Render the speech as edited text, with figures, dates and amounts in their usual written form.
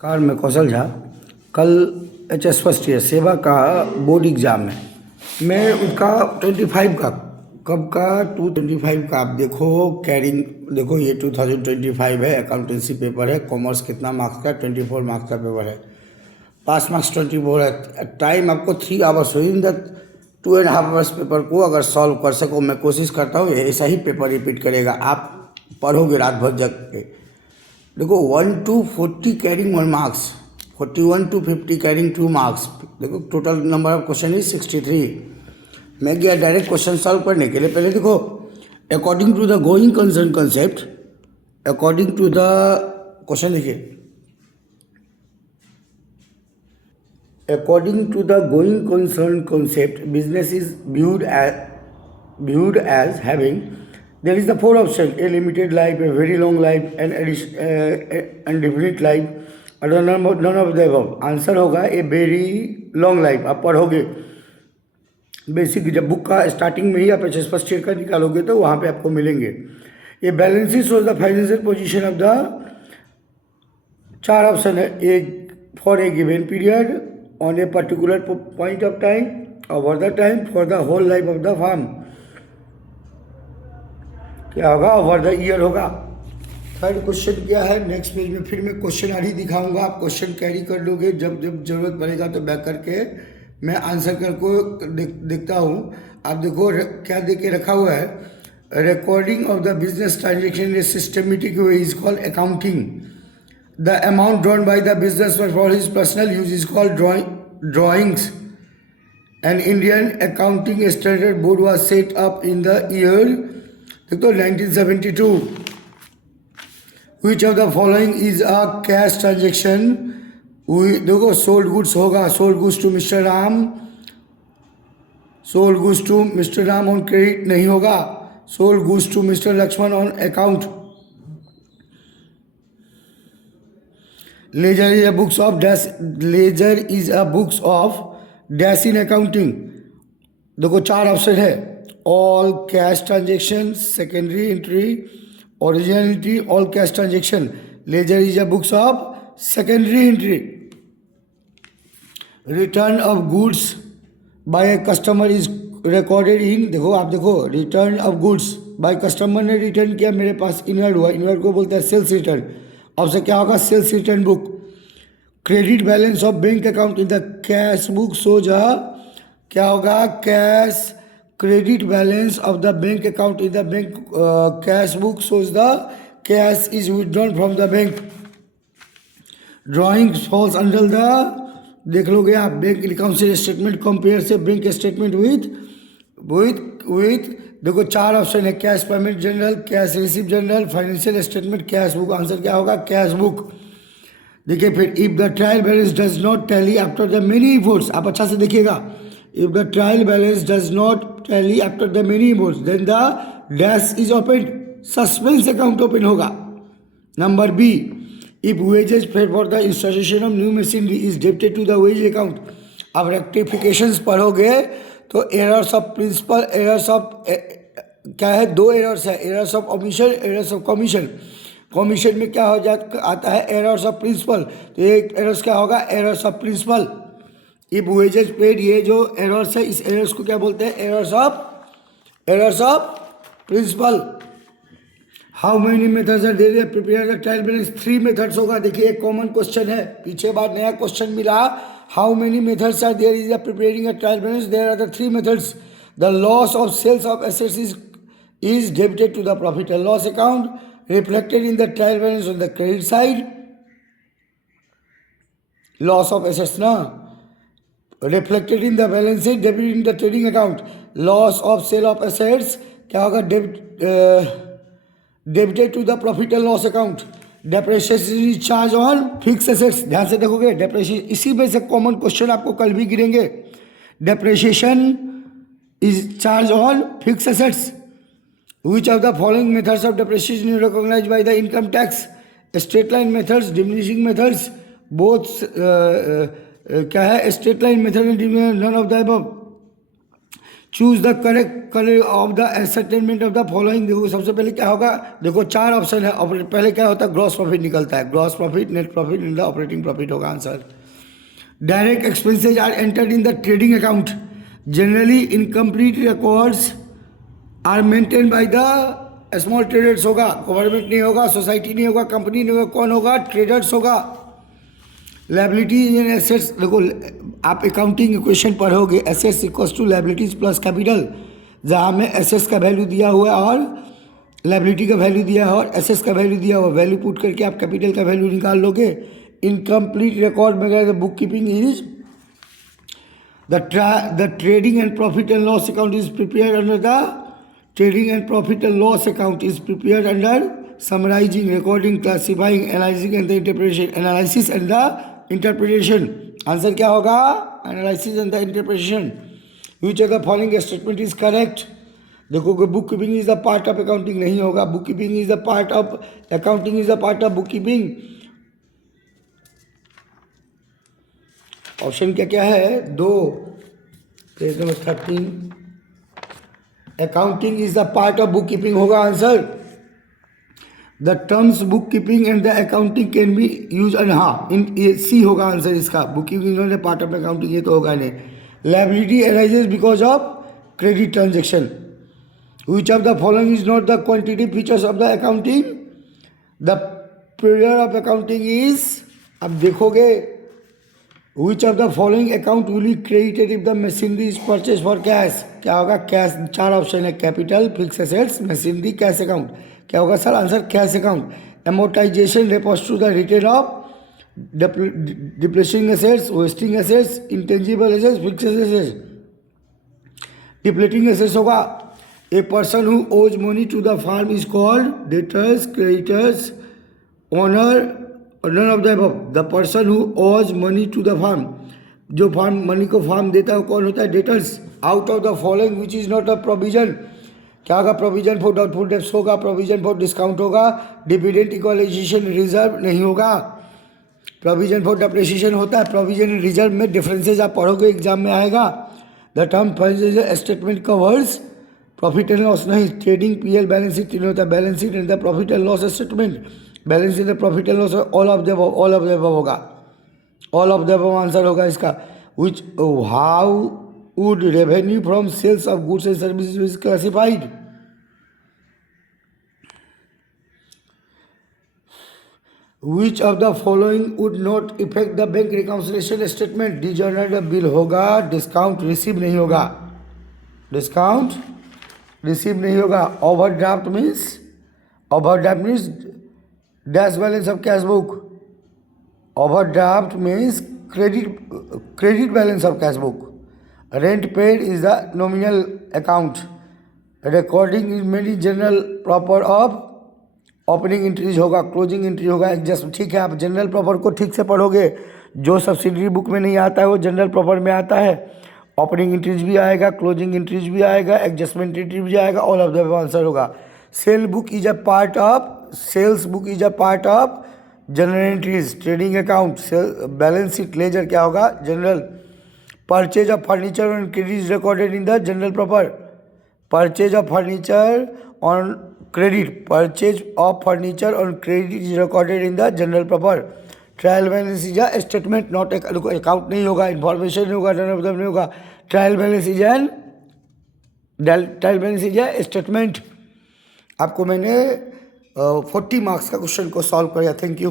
Car में कौशल झा कल HS first year सेवा का बोर्ड एग्ज़ाम है। मैं उसका 25 का कब का 225 का आप देखो कैरिंग देखो ये 2025 है। अकाउंटेंसी पेपर है। कॉमर्स कितना मार्क्स का 24 मार्क्स का पेपर है। पास मार्क्स 24 है। टाइम आपको 3 आवर्स हो इन द 2.5 आवर्स पेपर को अगर सॉल्व कर सको। मैं कोशिश करता हूँ ऐसा ही पेपर रिपीट करेगा। आप पढ़ोगे रात भर जग के। देखो 1 to 40 carrying 1 marks, 41 to 50 carrying 2 marks. देखो total number of question is 63। मैं गया डायरेक्ट क्वेश्चन सॉल्व करने के लिए। पहले देखो according to the going concern concept, according to the question देखिए, according to the going concern concept business is viewed as having, there is the 4 option: a limited life, a very long life, and indefinite life, or none of the above। Answer होगा a very long life. आप पढ़ोगे basic जब book का starting में ही आप HS first year का निकालोगे तो वहाँ पे आपको मिलेंगे। ये balance sheet shows the financial position of the, 4 option है। एक for a given period, on a particular point of time, over the time, for the whole life of the firm. क्या होगा? ओवर द ईयर होगा। Third question क्या है? Next page में फिर मैं क्वेश्चन आरी दिखाऊंगा। आप क्वेश्चन कैरी कर लोगे। जब जब जरूरत पड़ेगा तो बैक करके मैं आंसर करको देखता हूँ। आप देखो क्या दे के रखा हुआ है। Recording of the business transaction in systematic way is called accounting. The amount drawn by the business for his personal use is called drawings. An Indian accounting standard board was set up in the year देखो 1972। Which of the following is a cash transaction? देखो sold goods होगा, sold goods to mister Ram, sold goods to mister Ram on credit नहीं होगा, sold goods to mister Lakshman on account. Ledger is a books of dash, ledger is a books of dash in accounting. देखो 4 option है। All cash transaction, secondary entry, original entry, all cash transaction. Ledger is a books of secondary entry. Return of goods by a customer is recorded in, देखो आप देखो return of goods by customer ने return किया, मेरे पास inward हुआ, inward को बोलते हैं सेल्स रिटर्न। अब से क्या होगा? Sales return book. Credit balance of bank account in the cash book shows क्या होगा? Cash credit balance of the bank account in the bank cash book shows the cash is withdrawn from the bank। Drawing falls under the, देख लोगे आप bank reconcile statement compare से bank statement with देखो 4 option है। Cash payment journal, cash receive journal, financial statement, cash book. Answer क्या होगा? Cash book. देखिए फिर if the trial balance does not tally after the many efforts, आप अच्छा से देखिएगा। If the trial balance does not tally after the many votes, then the dash is opened, suspense account open होगा। Number B, if wages paid for the installation of new machinery is debited to the wage account। अब rectifications पढ़ोगे तो errors of principal, errors of क्या है? 2 errors है, errors of omission, errors of commission। Commission में क्या हो जाता आता है? errors of principal। तो एक errors क्या होगा? errors of principal। If wages paid, ये जो एरर्स है इस एरर्स को क्या बोलते हैं? Errors of principal. How many methods are there prepare the trial balance? 3 methods होगा। देखिए एक कॉमन क्वेश्चन है, पीछे बार नया क्वेश्चन मिला। How many methods are there is preparing a trial balance? There are the 3 methods. The loss of sales of assets is debited to the profit and loss account, reflected in the trial balance on the credit side. Loss of assets ना, reflected in the balance sheet, debited in the trading account। loss of sale of assets क्या होगा? debited to the profit and loss account। depreciation is charge on fixed assets। ध्यान से देखोगे depreciation, इसी में से common question आपको कल भी गिरेंगे। depreciation is charge on fixed assets। which of the following methods of depreciation is recognized by the income tax? straight line methods, diminishing methods, both क्या है? Straight line method, none of the above. Choose the correct colour of the assessment of the following. देखो सबसे पहले क्या होगा, देखो 4 option है। पहले क्या होता है, ग्रॉस प्रॉफिट निकलता है, gross profit, net profit and the operating profit होगा answer. Direct expenses are entered in the trading account, generally incomplete records are maintain by the small traders होगा, गवर्नमेंट नहीं होगा, सोसाइटी नहीं होगा, कंपनी नहीं होगा, कौन होगा, ट्रेडर्स होगा। लायबिलिटीज एंड एसेट्स, देखो आप अकाउंटिंग इक्वेशन पढ़ोगे, assets equals to liabilities plus capital, जहाँ में एसेट्स का वैल्यू दिया हुआ है और लायबिलिटी का वैल्यू दिया है और एसेट्स का वैल्यू दिया हुआ, वैल्यू पुट करके आप कैपिटल का वैल्यू निकाल लोगे। इनकम्प्लीट रिकॉर्ड में book keeping is the trading and profit and loss account is prepared under the trading and profit and loss account is prepared under summarising, recording, classifying, analysing and the interpretation, analysis and the interpretation. Answer क्या होगा, analysis and the interpretation. Which of the following statement is correct. देखो book keeping is the part of accounting नहीं होगा, book keeping is the part of accounting is the part of book keeping. Option क्या क्या है, 2, page number 13, accounting is the part of book keeping होगा answer. The terms book keeping and the accounting can be use, and हाँ in C होगा answer इसका, book keeping is part of accounting, ये तो होगा नहीं। Liability arises because of credit transaction. Which of the following is not the quantitative features of the accounting? The period of accounting is, अब देखोगे, which of the following account will be credited if the machinery is purchased for cash? क्या होगा, cash. 4 option है, capital, fix assets, machinery, cash account. क्या होगा sir answer, cash account. Amortisation refers to the return of depressing assets, wasting assets, intangible assets, fix assets. Depleting assets होगा। A person who owes money to the farm is called debtors, creditors, owner, or none of the above. The person who owes money to the farm, जो farm money को farm देता है कौन होता है, debtors. Out of the following which is not a provision, क्या होगा, provision for doubtful debts होगा, प्रोविजन फॉर डिस्काउंट होगा, डिविडेंड इक्वलाइजेशन रिजर्व नहीं होगा, प्रोविजन फॉर डेप्रिसिएशन होता है, प्रोविजन रिजर्व में डिफरेंसेज आप पढ़ोगे एग्जाम में आएगा। The term financial statement covers profit and loss नहीं, ट्रेडिंग, पीएल, बैलेंस शीट तीनों होता है, balance sheet and the profit and loss statement, balance sheet profit and loss, all of the above, all of the above होगा, all of the above answer होगा इसका। Which how would revenue from sales of goods and services is classified. Which of the following would not effect the bank reconciliation statement. Disordered bill होगा, discount receive नहीं होगा, discount receive नहीं होगा। Overdraft means dash balance of cash book, overdraft means credit balance of cash book. Rent paid is the nominal account, recording is made in general proper of, opening entries होगा, closing entry होगा, adjust. ठीक है, आप general proper को ठीक से पढ़ोगे, जो सब्सिडरी बुक में नहीं आता है वो जनरल प्रॉपर में आता है। ओपनिंग एंट्रीज भी आएगा, क्लोजिंग एंट्रीज भी आएगा, एडजस्टमेंट एंट्री भी आएगा, ऑल ऑफ द आंसर होगा। Sale book is a part of, sales book is a part of journal entries, trading account, balance sheet, ledger क्या होगा, journal. Purchase of furniture on credit recorded in the journal proper, purchase of furniture on credit, purchase of furniture on credit is recorded in the journal proper. Trial balance is a statement, not account नहीं होगा, information नहीं होगा, turn off the नहीं होगा। Trial balance is a statement. आपको मैंने 40 marks का question को सॉल्व किया। Thank you.